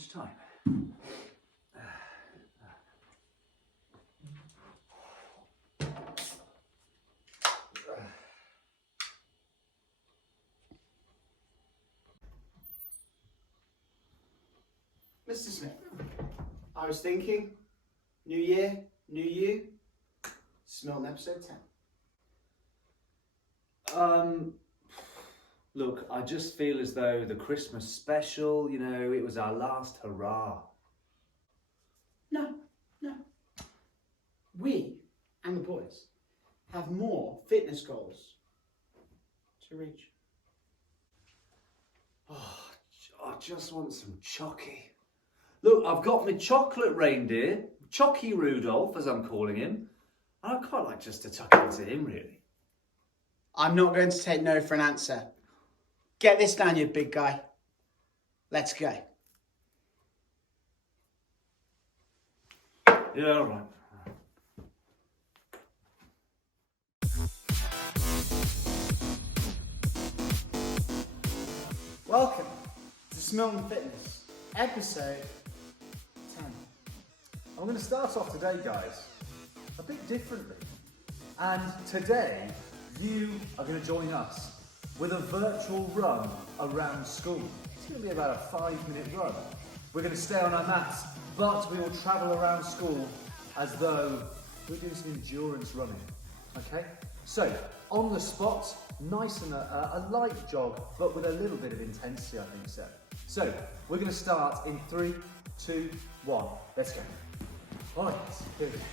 lunchtime. Mr. Smith, I was thinking, new year, new you, Smilton episode 10. Look, I just feel as though the Christmas special, it was our last hurrah. No. We and the boys have more fitness goals to reach. Oh, I just want some chocky. Look, I've got my chocolate reindeer, Chocky Rudolph, as I'm calling him, and I'd quite like just to tuck into him, really. I'm not going to take no for an answer. Get this down, you big guy. Let's go. Yeah, all right. Welcome to Smilton Fitness, episode 10. I'm going to start off today, guys, a bit differently. And today, you are going to join us with a virtual run around school. It's going to be about a 5-minute run. We're going to stay on our mats, but we will travel around school as though we're doing some endurance running. Okay? So, on the spot, nice and a light jog, but with a little bit of intensity, I think so. So, we're going to start in 3, 2, 1. Let's go. All right, here we go.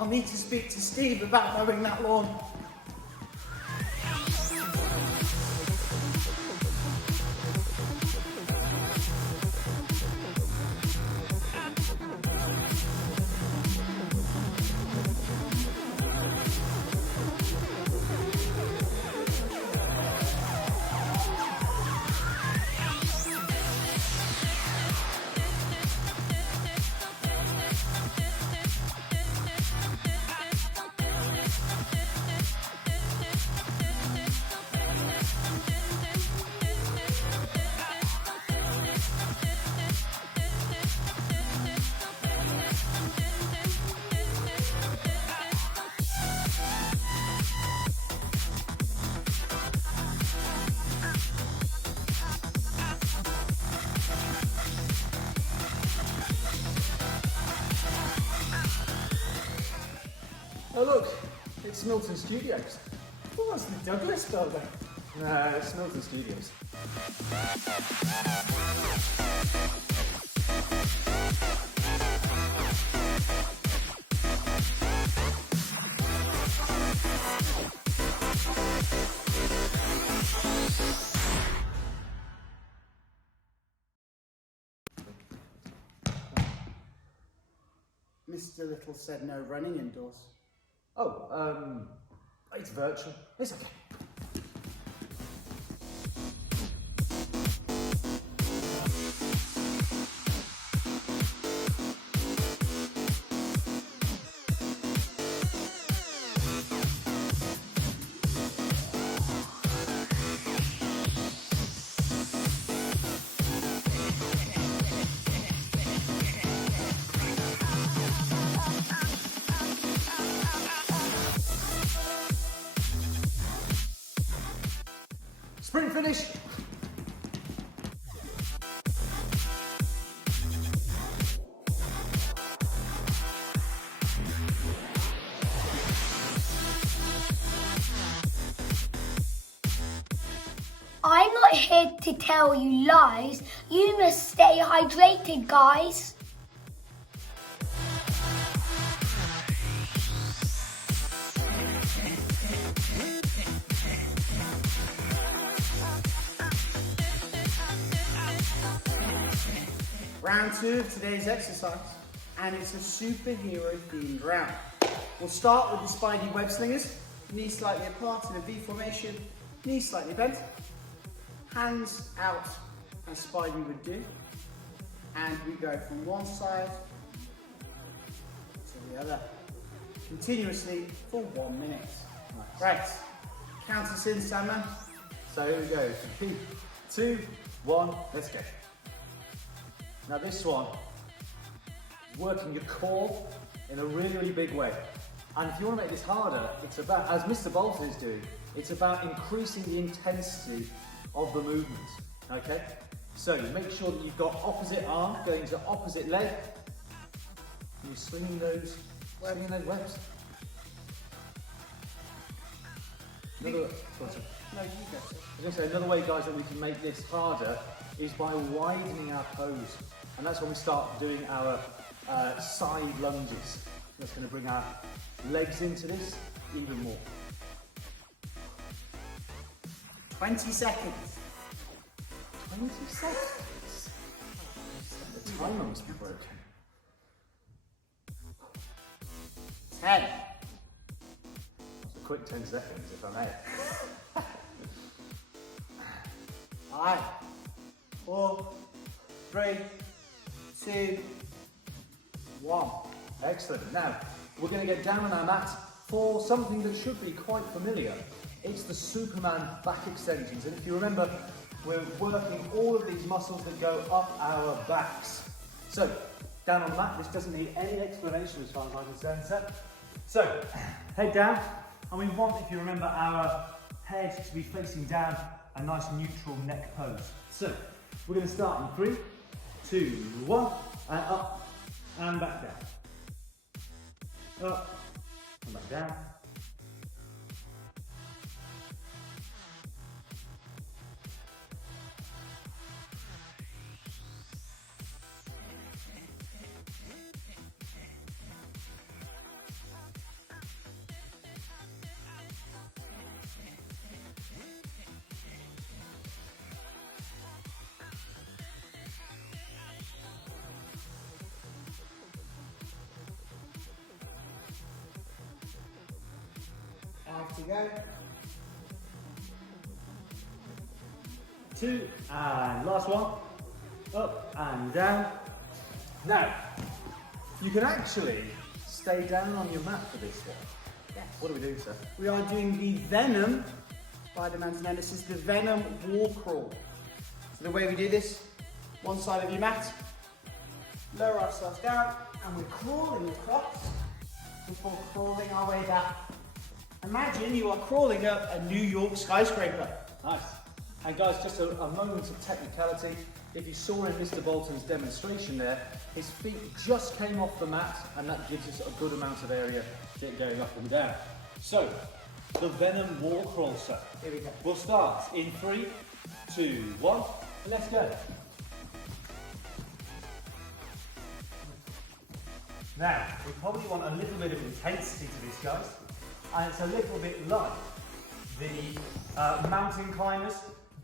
I'll need to speak to Steve about mowing that lawn. Oh look, it's Smilton Studios. What was the Douglas building? Nah, it's Smilton Studios. Mr. Little said no running indoors. Oh, it's virtual. It's okay. Sprint finish. I'm not here to tell you lies. You must stay hydrated, guys. Round 2 of today's exercise, and it's a superhero themed round. We'll start with the Spidey Web Slingers, knees slightly apart in a V formation, knees slightly bent, hands out as Spidey would do, and we go from one side to the other, continuously for 1 minute. Nice. Right, count us in, Sandman. So here we go. 3, 2, 1, let's go. Now this one, working your core in a really, really big way. And if you want to make this harder, it's about, as Mr. Bolton is doing, it's about increasing the intensity of the movement, okay? So make sure that you've got opposite arm going to opposite leg, and you're swinging those webs. No, you go. I was going to say, another way, guys, that we can make this harder is by widening our pose. And that's when we start doing our side lunges. That's going to bring our legs into this even more. 20 seconds. 20 seconds? The timer must be broken. 10. That's a quick 10 seconds, if I may. 5, 4, 3, 2, 1. Excellent. Now, we're going to get down on our mat for something that should be quite familiar. It's the Superman back extensions. And if you remember, we're working all of these muscles that go up our backs. So, down on the mat, this doesn't need any explanation as far as I'm concerned, sir. So, head down, and we want, if you remember, our head to be facing down, a nice neutral neck pose. So, we're going to start in 3, 2, 1, and up, and back down. Up, and back down. Off to go. 2, and last one. Up and down. Now, you can actually stay down on your mat for this one. Yes. What do we do, sir? We are doing the Venom, Spider-Man's nemesis, the Venom wall crawl. So the way we do this, one side of your mat, lower ourselves down, and we're crawling across before crawling our way back. Imagine you are crawling up a New York skyscraper. Nice. And guys, just a moment of technicality. If you saw in Mr. Bolton's demonstration there, his feet just came off the mat, and that gives us a good amount of area to get going up and down. So, the Venom wall crawl, sir. Here we go. We'll start in 3, 2, 1, and let's go. Now, we probably want a little bit of intensity to this, guys. And it's a little bit like the mountain climbers,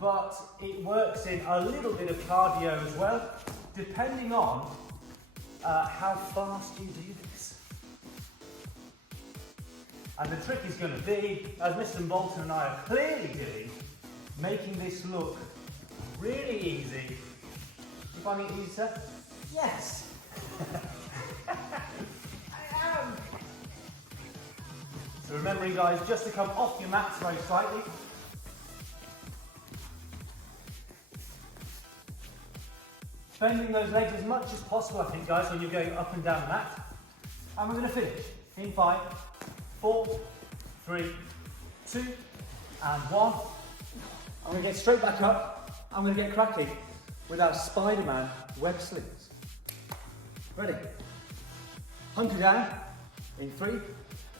but it works in a little bit of cardio as well, depending on how fast you do this. And the trick is going to be, as Mr. Bolton and I are clearly doing, making this look really easy. You find it easy, sir? Yes! I am! So remembering, guys, just to come off your mats very slightly. Bending those legs as much as possible, I think, guys, when you're going up and down the mat. And we're going to finish in 5, 4, 3, 2, and 1. I'm going to get straight back up. I'm going to get cracking with our Spider-Man Web Slings. Ready? Hunker down in 3,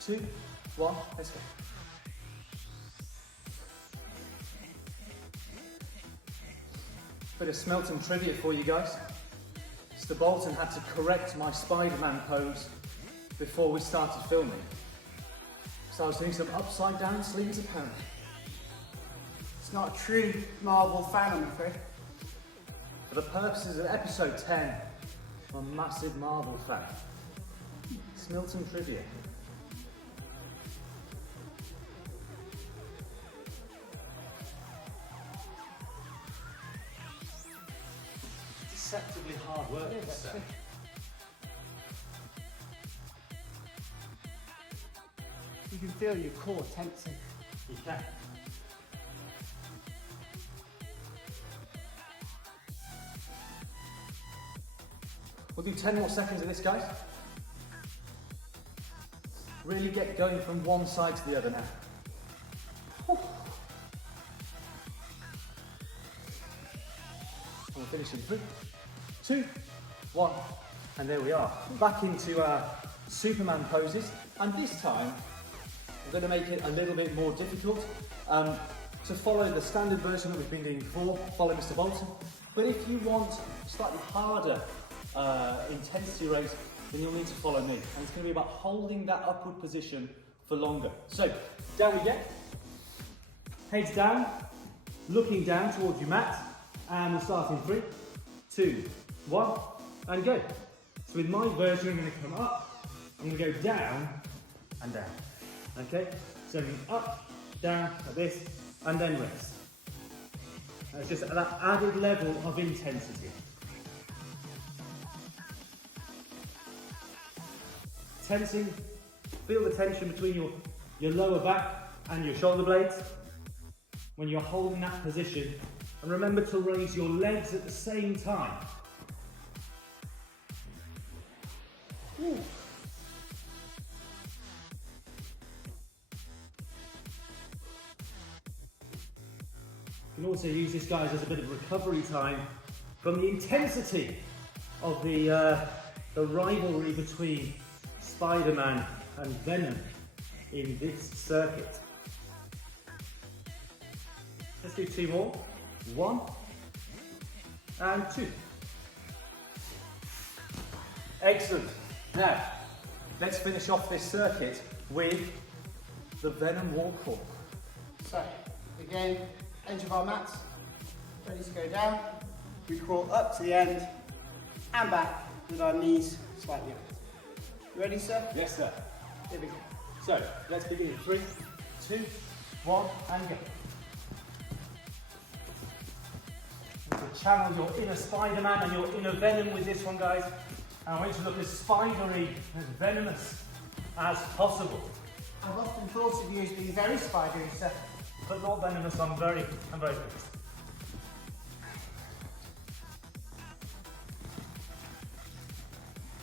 2, 1, let's go. Bit of Smilton trivia for you guys. Mr. Bolton had to correct my Spider-Man pose before we started filming. So I was doing some upside down slings apparently. It's not a true Marvel fan, I'm afraid. For the purposes of episode 10, I'm a massive Marvel fan. Smilton trivia. Deceptively hard work. You can feel your core tensing. You can. We'll do 10 more seconds of this, guys. Really get going from one side to the other now. And we'll finish in 3, 2, 1, and there we are. Back into our Superman poses, and this time we're going to make it a little bit more difficult. To follow the standard version that we've been doing before, follow Mr. Bolton. But if you want slightly harder intensity rates, then you'll need to follow me. And it's going to be about holding that upward position for longer. So, down we get. Heads down, looking down towards your mat. And we'll start in 3, 2, 1, and go. So with my version, I'm going to come up, I'm going to go down and down. Okay? So up, down, like this, and then rest. It's just at that added level of intensity. Tensing, feel the tension between your lower back and your shoulder blades when you're holding that position, and remember to raise your legs at the same time. Ooh. You can also use this, guys, as a bit of recovery time from the intensity of the rivalry between Spider-Man and Venom in this circuit. Let's do 2 more. 1 and 2. Excellent. Now, let's finish off this circuit with the Venom wall crawl. So, again, edge of our mat, ready to go down. We crawl up to the end and back with our knees slightly up. You ready, sir? Yes, sir. Here we go. So, let's begin in 3, 2, 1, and go. So channel your inner Spider-Man and your inner Venom with this one, guys. And I want you to look as spidery, as venomous as possible. I've often thought of you as being very spidery, sir. But not venomous, I'm very pleased.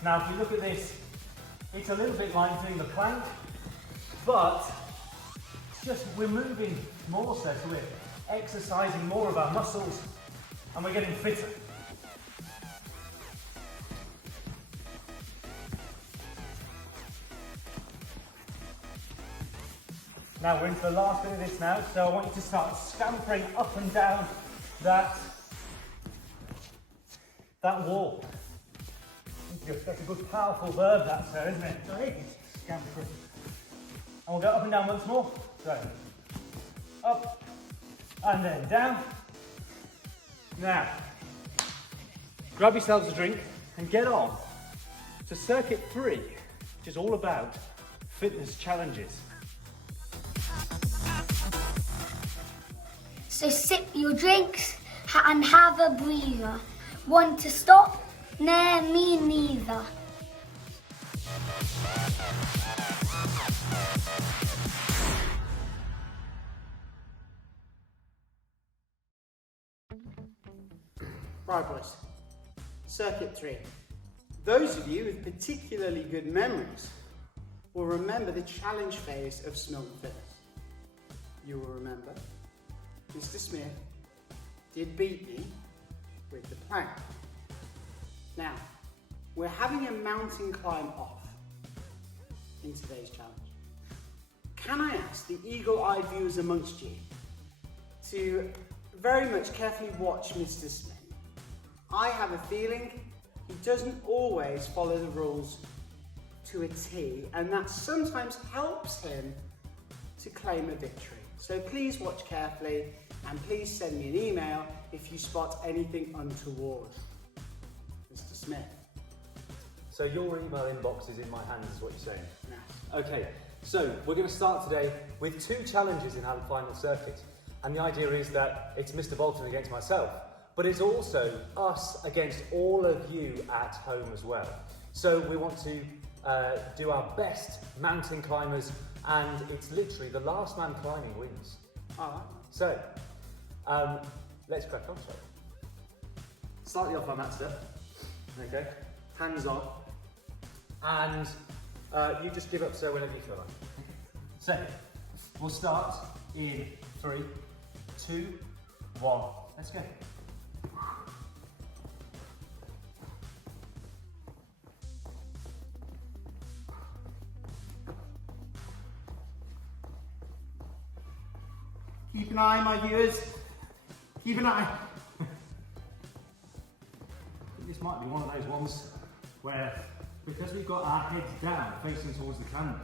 Now, if you look at this, it's a little bit like doing the plank, but it's just we're moving more so we're exercising more of our muscles and we're getting fitter. Now we're into the last bit of this now, so I want you to start scampering up and down that wall. That's a good powerful verb, that, sir, isn't it? Great. Scampering. And we'll go up and down once more. So, up and then down. Now, grab yourselves a drink and get on to circuit 3, which is all about fitness challenges. So sip your drinks and have a breather. Want to stop? Nah, me neither. Right, boys. Circuit 3. Those of you with particularly good memories will remember the challenge phase of Smilton Fitness. You will remember Mr. Smith did beat me with the plank. Now, we're having a mountain climb off in today's challenge. Can I ask the eagle-eyed viewers amongst you to very much carefully watch Mr. Smith? I have a feeling he doesn't always follow the rules to a T, and that sometimes helps him to claim a victory. So please watch carefully, and please send me an email if you spot anything untoward. Mr. Smith. So your email inbox is in my hands, is what you're saying? Yes. Okay, so we're going to start today with 2 challenges in our final circuit. And the idea is that it's Mr. Bolton against myself, but it's also us against all of you at home as well. So we want to do our best mountain climbers, and it's literally the last man climbing wins. Alright. So, let's crack on, shall we? Slightly off our mat step, okay, hands on, and you just give up, sir, whenever you feel like. So, we'll start in 3, 2, 1, let's go. Keep an eye, my viewers. Keep an eye. I think this might be one of those ones where, because we've got our heads down facing towards the camera,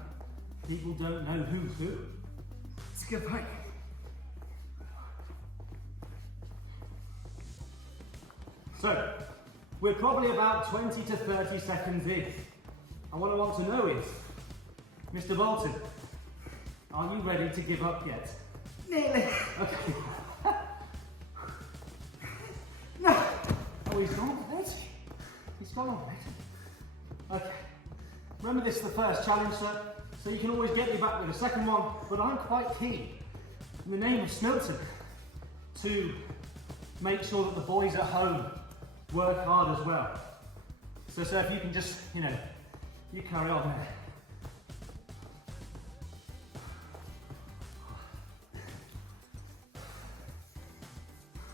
people don't know who's who. It's a good point. So, we're probably about 20 to 30 seconds in. And what I want to know is, Mr. Bolton, are you ready to give up yet? Nearly. Okay. No. Oh, he's gone already. He's gone already. Okay. Remember, this is the first challenge, sir, so you can always get me back with a second one, but I'm quite keen, in the name of Smilton, to make sure that the boys at home work hard as well. So, sir, if you can just, you carry on there.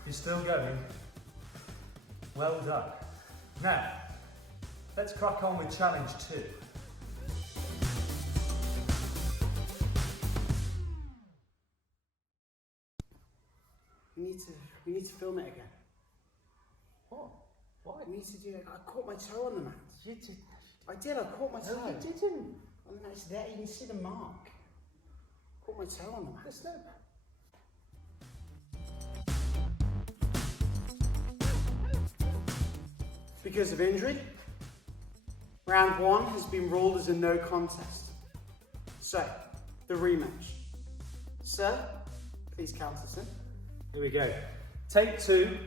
You're still going. Well done. Now, let's crack on with challenge 2. We need to film it again. What? Why? We need to do it. I caught my toe on the mat. You did. I did, I caught my toe. No, you didn't. On the mat, it's there, you can see the mark. Caught my toe on the mat. There's no. Because of injury, round 1 has been ruled as a no contest. So, the rematch. Sir, please count us in. Here we go. Take 2,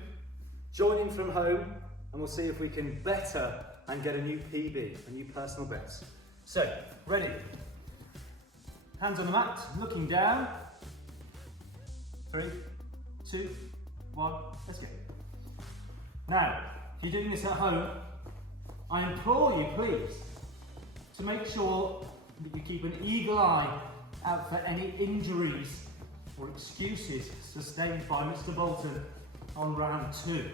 join in from home, and we'll see if we can better and get a new PB, a new personal best. So, ready? Hands on the mat, looking down. 3, 2, 1, let's go. Now, if you're doing this at home, I implore you, please, to make sure that you keep an eagle eye out for any injuries or excuses sustained by Mr. Bolton on round 2.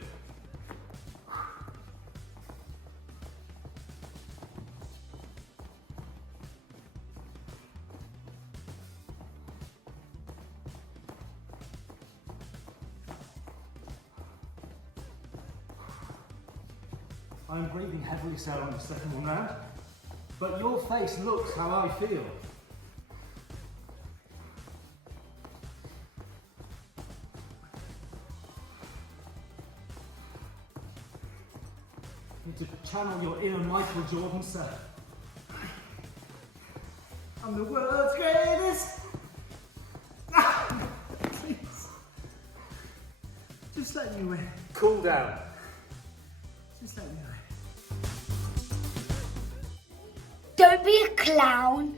I'm breathing heavily, sir, on the second one round, but your face looks how I feel. You need to channel your inner Michael Jordan, sir. I'm the world's greatest. Please. Just let me win. Cool down. Just let me win. Don't be a clown.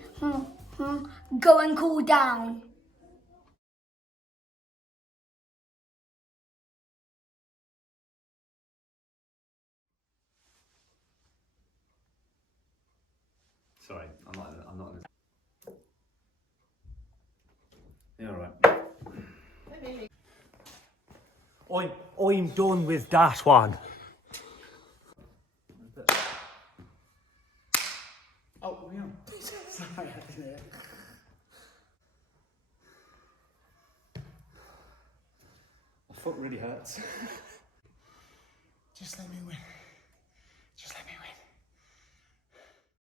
Go and cool down. Sorry, I'm not. You're all right. I'm done with that one. Oh, hang on. Sorry, I didn't hear. My foot really hurts. Just let me win.